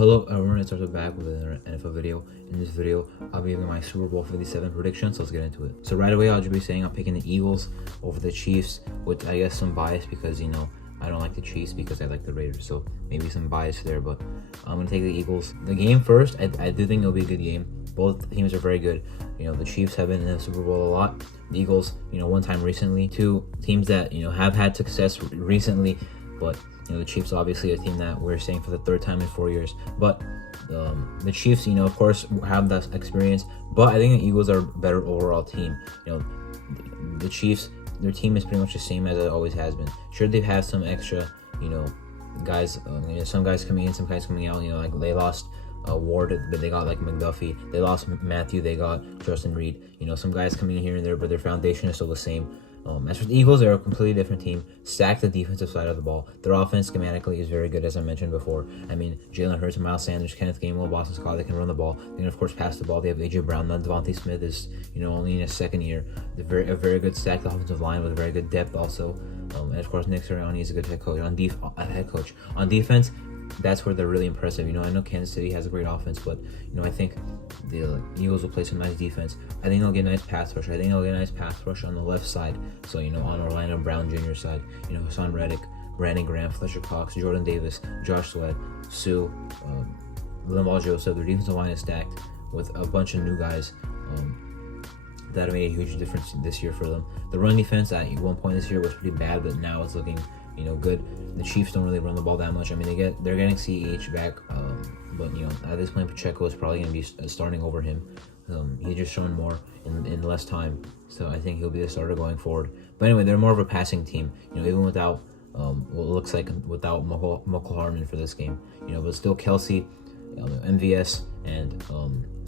Hello everyone, it's Arthur back with another NFL video. In this video, I'll be giving my Super Bowl 57 predictions, so let's get into it. So right away, I'll just be saying I'm picking the Eagles over the Chiefs, with I guess some bias because, I don't like the Chiefs because I like the Raiders, so maybe some bias there, but I'm going to take the Eagles. The game first, I do think it'll be a good game. Both teams are very good. The Chiefs have been in the Super Bowl a lot. The Eagles, one time recently. Two teams that, have had success recently, but the Chiefs obviously a team that we're saying for the third time in 4 years. But the Chiefs, of course, have that experience. But I think the Eagles are a better overall team. The Chiefs, their team is pretty much the same as it always has been. Sure, they've had some extra, guys, some guys coming in, some guys coming out. Like they lost Ward, but they got like McDuffie. They lost Matthew, they got Justin Reed. Some guys coming in here and there, but their foundation is still the same. As for the Eagles, they're a completely different team. Stack the defensive side of the ball. Their offense schematically is very good, as I mentioned before. I mean, Jalen Hurts, Miles Sanders, Kenneth Gainwell, Boston Scott, they can run the ball. They can, of course, pass the ball. They have A.J. Brown. Now Devontae Smith is, only in his second year. They're a very good stacked offensive line with very good depth also. And, of course, Nick Sirianni is a good head coach. On defense, that's where they're really impressive. I know Kansas City has a great offense, but I think the Eagles will play some nice defense. I think they'll get a nice pass rush. On the left side. So on Orlando Brown Jr. side, Hassan Reddick, Brandon Graham, Fletcher Cox, Jordan Davis, Josh Sweat, Sue, Linval Joseph. Their defensive line is stacked with a bunch of new guys that have made a huge difference this year for them. The run defense at one point this year was pretty bad, but now it's looking good. The Chiefs don't really run the ball that much. I mean, they're getting CEH back, but at this point, Pacheco is probably going to be starting over him. He's just shown more in less time, so I think he'll be the starter going forward. But anyway, they're more of a passing team. Even without what looks like without Michael Harmon for this game. But still Kelsey, MVS, and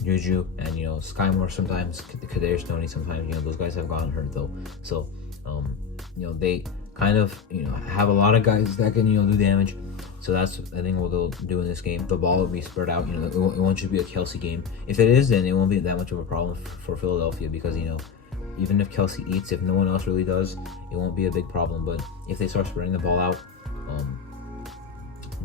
Juju, and Sky Moore sometimes, Kadarius Toney sometimes. Those guys have gotten hurt though, so they kind of have a lot of guys that can do damage. So that's I think what they'll do in this game. The ball will be spread out. It won't just be a Kelsey game. If it is, then it won't be that much of a problem for Philadelphia, because even if Kelsey eats, if no one else really does, it won't be a big problem. But if they start spreading the ball out,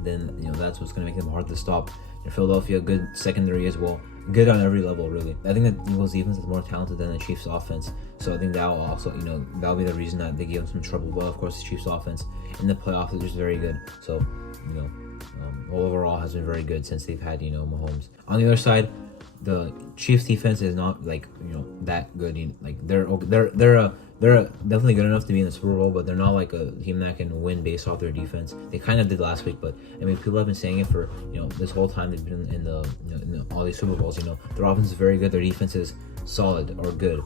then that's what's going to make them hard to stop. Philadelphia, good secondary as well. Good on every level, really. I think the Eagles' defense is more talented than the Chiefs' offense, so I think that will also, that'll be the reason that they give them some trouble. But of course, the Chiefs' offense in the playoffs is just very good. So, overall has been very good since they've had, Mahomes. On the other side, the Chiefs' defense is not that good. They're definitely good enough to be in the Super Bowl, but they're not like a team that can win based off their defense. They kind of did last week, but I mean, people have been saying it for this whole time they've been in the all these Super Bowls. Their offense is very good, their defense is solid or good.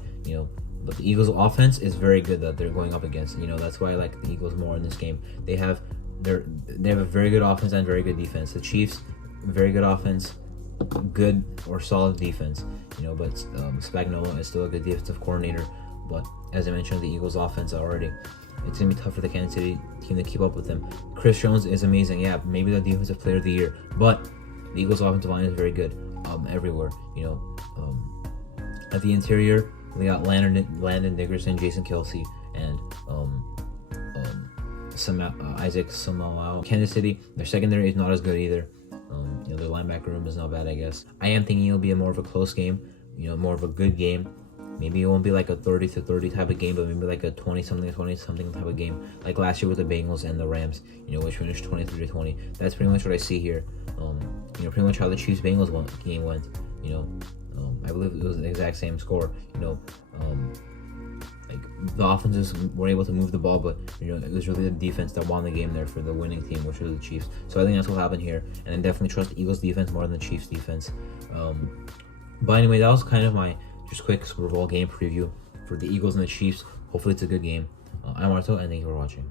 But the Eagles' offense is very good that they're going up against. That's why I like the Eagles more in this game. They have a very good offense and very good defense. The Chiefs, very good offense, good or solid defense. But Spagnuolo is still a good defensive coordinator. But as I mentioned, the Eagles' offense already, it's going to be tough for the Kansas City team to keep up with them. Chris Jones is amazing. Yeah, maybe the defensive player of the year. But the Eagles' offensive line is very good everywhere. At the interior, we got Landon Dickerson, Jason Kelsey, and Isaac Samuel. Kansas City, their secondary is not as good either. Their linebacker room is not bad, I guess. I am thinking it'll be more of a close game, more of a good game. Maybe it won't be like a 30-30 type of game, but maybe like a 20-something type of game, like last year with the Bengals and the Rams, which finished 23-20. That's pretty much what I see here. Pretty much how the Chiefs-Bengals game went. I believe it was the exact same score. Like the offenses were able to move the ball, but it was really the defense that won the game there for the winning team, which was the Chiefs. So I think that's what happened here, and I definitely trust the Eagles' defense more than the Chiefs' defense. But anyway, that was kind of my just quick Super Bowl game preview for the Eagles and the Chiefs. Hopefully it's a good game. I'm Arto, and thank you for watching.